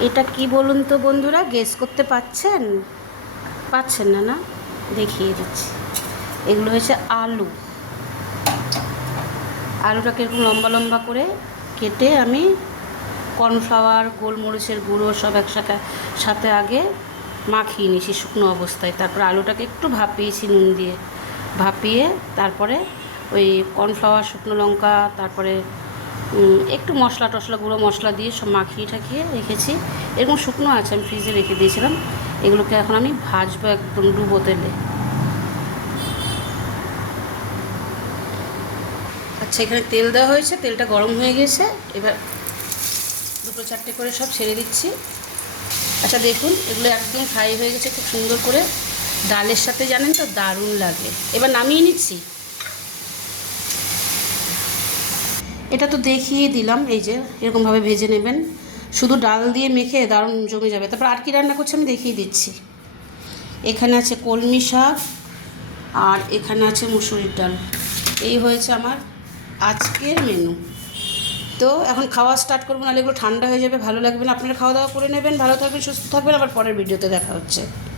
এটা কি বলুন তো বন্ধুরা? গেস করতে পাচ্ছেন পাচ্ছেন না না? দেখিয়ে দিচ্ছি। এগুলো হচ্ছে আলু। আলুটাকে এরকম লম্বা লম্বা করে কেটে আমি কর্নফ্লাওয়ার, গোলমরিচের গুঁড়ো সব একসাথে, সাথে আগে মাখিয়ে নিয়েছি শুকনো অবস্থায়। তারপর আলুটাকে একটু ভাপিয়েছি নুন দিয়ে। ভাপিয়ে তারপরে ওই কর্নফ্লাওয়ার, শুকনো লঙ্কা, তারপরে একটু মশলা টশলা, গুঁড়ো মশলা দিয়ে সব মাখিয়ে ঠাকিয়ে রেখেছি। এরকম শুকনো আছে, আমি ফ্রিজে রেখে দিয়েছিলাম। এগুলোকে এখন আমি ভাজবো একদম ডুবো তেলে। আচ্ছা এখানে তেল দেওয়া হয়েছে, তেলটা গরম হয়ে গেছে। এবার দুটো চারটে করে সব ছেড়ে দিচ্ছি। আচ্ছা দেখুন, এগুলো একদম ফ্রাই হয়ে গেছে, খুব সুন্দর করে। ডালের সাথে জানেন তো, দারুণ লাগে। এবার নামিয়ে নিচ্ছি। এটা তো দেখিয়ে দিলাম, এই যে, এরকমভাবে ভেজে নেবেন। শুধু ডাল দিয়ে মেখে দারুণ জমে যাবে। তারপর আর কি রান্না করছি আমি দেখিয়ে দিচ্ছি। এখানে আছে কলমি শাক আর এখানে আছে মুসুরির ডাল। এই হয়েছে আমার আজকের মেনু তো এখন খাওয়া স্টার্ট করব, নাহলে এগুলো ঠান্ডা হয়ে যাবে, ভালো লাগবে না। আপনারা খাওয়া দাওয়া করে নেবেন, ভালো থাকবেন, সুস্থ থাকবেন। আবার পরের ভিডিওতে দেখা হচ্ছে।